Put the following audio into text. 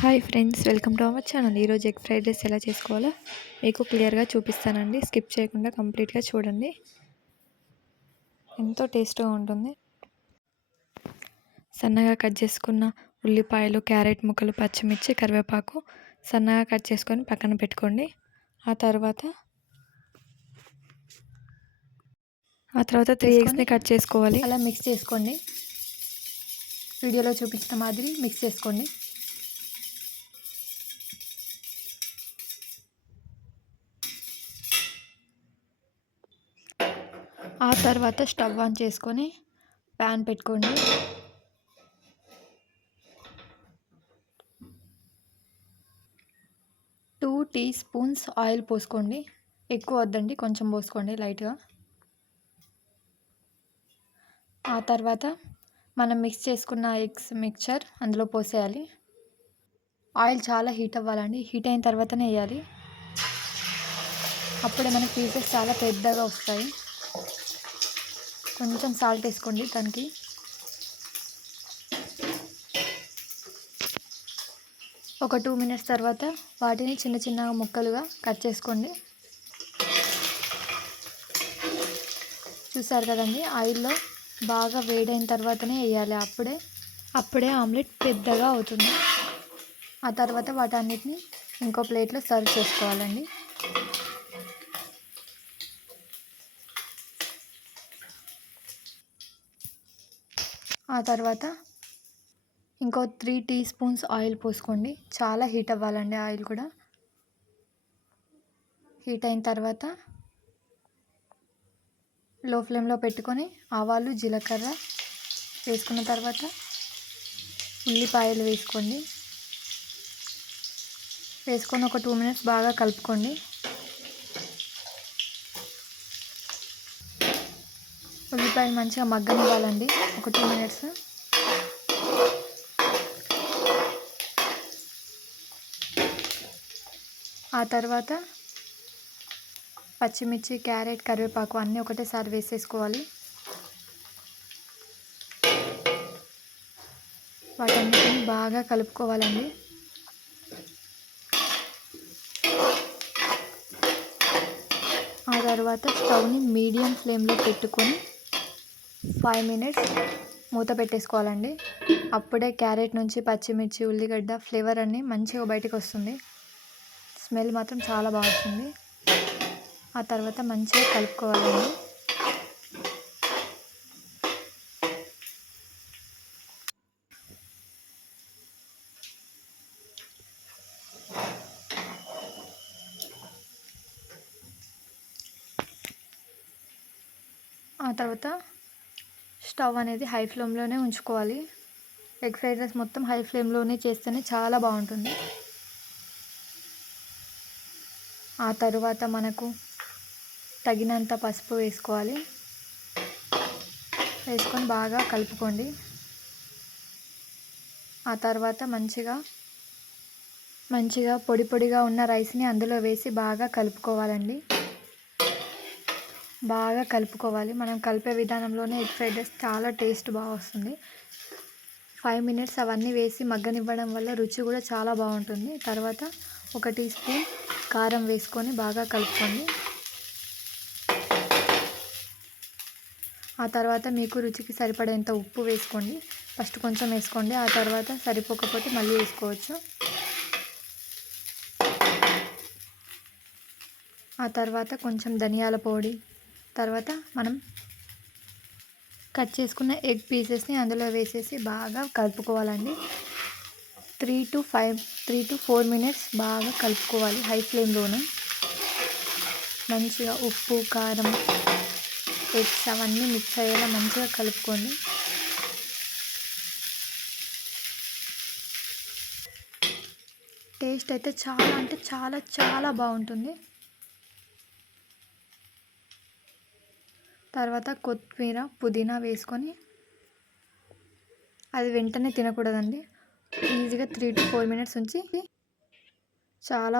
Hi friends, welcome to our channel. ఈరోజు egg fried rice ఎలా చేసుకోవాలో మీకు క్లియర్గా చూపిస్తానండి. స్కిప్ చేయకుండా కంప్లీట్గా చూడండి. ఎంతో టేస్ట్గా ఉంటుంది. సన్నగా కట్ చేసుకున్న ఉల్లిపాయలు, క్యారెట్ ముక్కలు, పచ్చిమిర్చి, కరివేపాకు సన్నగా కట్ చేసుకొని పక్కన పెట్టుకోండి. ఆ తర్వాత 3 ఎగ్స్ని కట్ చేసుకోవాలి. అలా మిక్స్ చేసుకోండి. వీడియోలో చూపించిన మాదిరి మిక్స్ చేసుకోండి. ఆ తర్వాత స్టవ్ ఆన్ చేసుకొని ప్యాన్ పెట్టుకోండి. టూ టీ స్పూన్స్ ఆయిల్ పోసుకోండి. ఎక్కువ వద్దండి, కొంచెం పోసుకోండి లైట్గా. ఆ తర్వాత మనం మిక్స్ చేసుకున్న ఎగ్స్ మిక్చర్ అందులో పోసేయాలి. ఆయిల్ చాలా హీట్ అవ్వాలండి. హీట్ అయిన తర్వాతనే వేయాలి. అప్పుడే మనకి పీసెస్ చాలా పెద్దగా వస్తాయి. కొంచెం సాల్ట్ వేసుకోండి దానికి. ఒక 2 మినిట్స్ తర్వాత వాటిని చిన్న చిన్నగా ముక్కలుగా కట్ చేసుకోండి. చూసారు కదండి, ఆయిల్లో బాగా వేడైన తర్వాతనే వేయాలి. అప్పుడే ఆమ్లెట్ పెద్దగా అవుతుంది. ఆ తర్వాత వాటన్నిటిని ఇంకో ప్లేట్లో సర్వ్ చేసుకోవాలండి. ఆ తర్వాత ఇంకో 3 టీ స్పూన్స్ ఆయిల్ పోసుకోండి. చాలా హీట్ అవ్వాలండి ఆయిల్ కూడా. హీట్ అయిన తర్వాత లో ఫ్లేమ్లో పెట్టుకొని ఆవాలు, జీలకర్ర వేసుకున్న తర్వాత ఉల్లిపాయలు వేసుకోండి. వేసుకొని ఒక 2 మినిట్స్ బాగా కలుపుకోండి. ఉల్లిపాయలు మంచిగా మగ్గనివ్వాలండి ఒక 2 మినిట్స్. ఆ తర్వాత పచ్చిమిర్చి, క్యారెట్, కరివేపాకు అన్నీ ఒకటేసారి వేసేసుకోవాలి. వాటన్నిటిని బాగా కలుపుకోవాలండి. ఆ తర్వాత స్టవ్ని మీడియం ఫ్లేమ్లో పెట్టుకొని 5 మినిట్స్ మూత పెట్టేసుకోవాలండి. అప్పుడే క్యారెట్ నుంచి పచ్చిమిర్చి, ఉల్లిగడ్డ ఫ్లేవర్ అన్నీ మంచిగా బయటకు వస్తుంది. స్మెల్ మాత్రం చాలా బాగా వస్తుంది. ఆ తర్వాత మంచిగా కలుపుకోవాలండి. ఆ తర్వాత స్టవ్ అనేది హై ఫ్లేమ్లోనే ఉంచుకోవాలి. ఎగ్ ఫ్రైడ్ రైస్ మొత్తం హై ఫ్లేమ్లోనే చేస్తేనే చాలా బాగుంటుంది. ఆ తర్వాత మనకు తగినంత పసుపు వేసుకోవాలి. వేసుకొని బాగా కలుపుకోండి. ఆ తర్వాత మంచిగా పొడి పొడిగా ఉన్న రైస్ని అందులో వేసి బాగా కలుపుకోవాలండి. బాగా కలుపుకోవాలి. మనం కలిపే విధానంలోనే ఎగ్ ఫ్రైడ్ రైస్ చాలా టేస్ట్ బాగా వస్తుంది. 5 మినిట్స్ అవన్నీ వేసి మగ్గనివ్వడం వల్ల రుచి కూడా చాలా బాగుంటుంది. తర్వాత ఒక టీ స్పూన్ కారం వేసుకొని బాగా కలుపుకోండి. ఆ తర్వాత మీకు రుచికి సరిపడేంత ఉప్పు వేసుకోండి. ఫస్ట్ కొంచెం వేసుకోండి, ఆ తర్వాత సరిపోకపోతే మళ్ళీ వేసుకోవచ్చు. ఆ తర్వాత కొంచెం ధనియాల పొడి, తర్వాత మనం కట్ చేసుకున్న ఎగ్ పీసెస్ని అందులో వేసేసి బాగా కలుపుకోవాలండి. 3 to 4 మినిట్స్ బాగా కలుపుకోవాలి హై ఫ్లేమ్లోనే. మంచిగా ఉప్పు, కారం, ఎగ్స్ అవన్నీ మిక్స్ అయ్యేలా మంచిగా కలుపుకోండి. టేస్ట్ అయితే చాలా అంటే చాలా చాలా బాగుంటుంది. తర్వాత కొత్తిమీర, పుదీనా వేసుకొని, అది వెంటనే తినకూడదండి. ఈజీగా 3 to 4 మినిట్స్ ఉంచి చాలా